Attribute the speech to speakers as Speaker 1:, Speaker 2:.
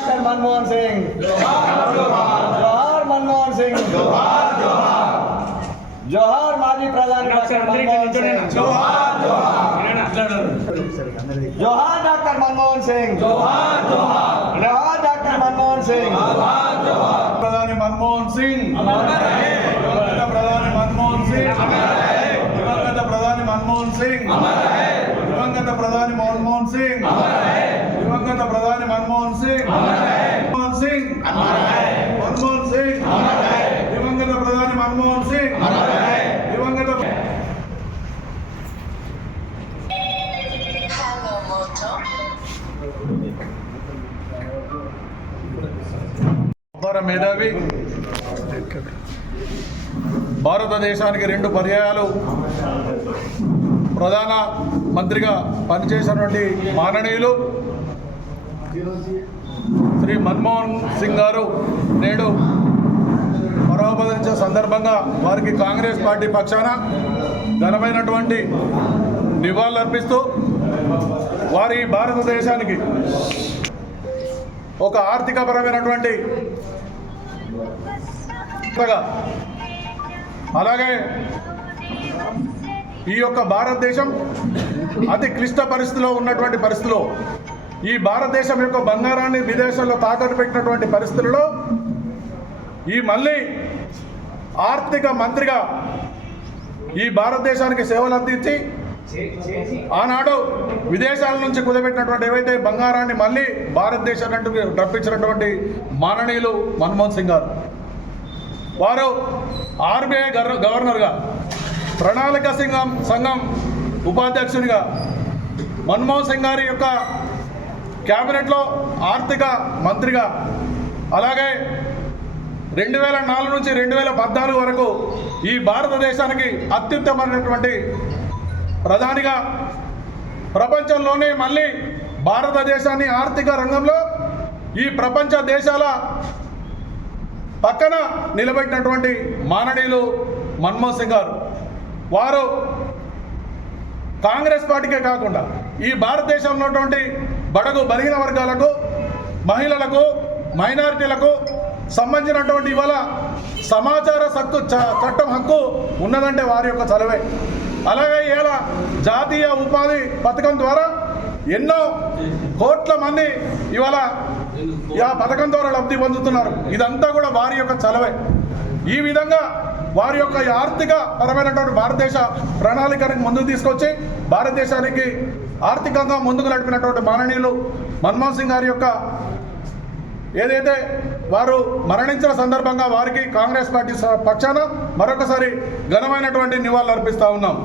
Speaker 1: Doctor Manmohan Singh జోహార్ మన్మోహన్ సింగ్ జోహార్ మాజీ ప్రధాని డాక్టర్ మన్మోహన్ సింగ్ జోహార్ డాక్టర్ మన్మోహన్ సింగ్ జోహార్ డాక్టర్ మన్మోహన్ సింగ్
Speaker 2: ప్రధాని మన్మోహన్ సింగ్ దివంగత ప్రధాని మన్మోహన్ సింగ్ దివంగత ప్రధాని మన్మోహన్ సింగ్ దివంగత ప్రధాని మన్మోహన్ సింగ్ దివంగత ప్రధాని మన్మోహన్ సింగ్. మన్మోహన్ సింగ్. మన్మోహన్ సింగ్. దివంగత ప్రధాని మన్మోహన్ సింగ్. దివంగత మేధావి. భారతదేశానికి రెండు పర్యాయాలు. ప్రధాన మంత్రిగా పనిచేసినటువంటి మాననీయులు. శ్రీ మన్మోహన్ సింగ్ గారు నేడు పరోపదించే సందర్భంగా వారికి కాంగ్రెస్ పార్టీ పక్షాన ఘనమైనటువంటి నివాళులర్పిస్తూ వారి భారతదేశానికి ఒక ఆర్థికపరమైనటువంటి అలాగే ఈ యొక్క భారతదేశం అతి క్లిష్ట పరిస్థితిలో ఉన్నటువంటి పరిస్థితిలో ఈ భారతదేశం యొక్క బంగారాన్ని విదేశాల్లో తాకట్టు పెట్టినటువంటి పరిస్థితుల్లో ఈ మళ్ళీ ఆర్థిక మంత్రిగా ఈ భారతదేశానికి సేవలు అందించి ఆనాడు విదేశాల నుంచి కుదబెట్టినటువంటి ఏవైతే బంగారాన్ని మళ్ళీ భారతదేశానికి రప్పించినటువంటి మాననీయులు మన్మోహన్ సింగ్ గారు వారు ఆర్బీఐ గవర్నర్గా ప్రణాళిక సింగం సంఘం ఉపాధ్యక్షునిగా మన్మోహన్ సింగ్ గారి యొక్క క్యాబినెట్లో ఆర్థిక మంత్రిగా అలాగే రెండు వేల నాలుగు నుంచి రెండు వేల పద్నాలుగు వరకు ఈ భారతదేశానికి అత్యుత్తమైనటువంటి ప్రధానిగా ప్రపంచంలోనే మళ్ళీ భారతదేశాన్ని ఆర్థిక రంగంలో ఈ ప్రపంచ దేశాల పక్కన నిలబెట్టినటువంటి మాననీయులు మన్మోహన్ సింగ్ గారు. వారు కాంగ్రెస్ పార్టీకే కాకుండా ఈ భారతదేశంలో ఉన్నటువంటి బడుగు బలహీన వర్గాలకు మహిళలకు మైనారిటీలకు సంబంధించినటువంటి ఇవాళ సమాచార హక్కు చ- చట్టం హక్కు ఉన్నదంటే వారి యొక్క చలవే అలాగే ఇలా జాతీయ ఉపాధి పథకం ద్వారా ఎన్నో కోట్ల మంది ఇవాళ ఆ పథకం ద్వారా లబ్ధి పొందుతున్నారు. ఇదంతా కూడా వారి యొక్క చలవే ఈ విధంగా వారి యొక్క ఆర్థిక పరమైనటువంటి భారతదేశ ప్రణాళికను ముందుకు తీసుకొచ్చి భారతదేశానికి ఆర్థికంగా ముందుకు నడిపినటువంటి మాననీయులు మన్మోహన్ సింగ్ గారి యొక్క ఏదైతే వారు మరణించిన సందర్భంగా వారికి కాంగ్రెస్ పార్టీ స- పక్షాన మరొకసారి ఘనమైనటువంటి నివాళులు అర్పిస్తూ ఉన్నాం.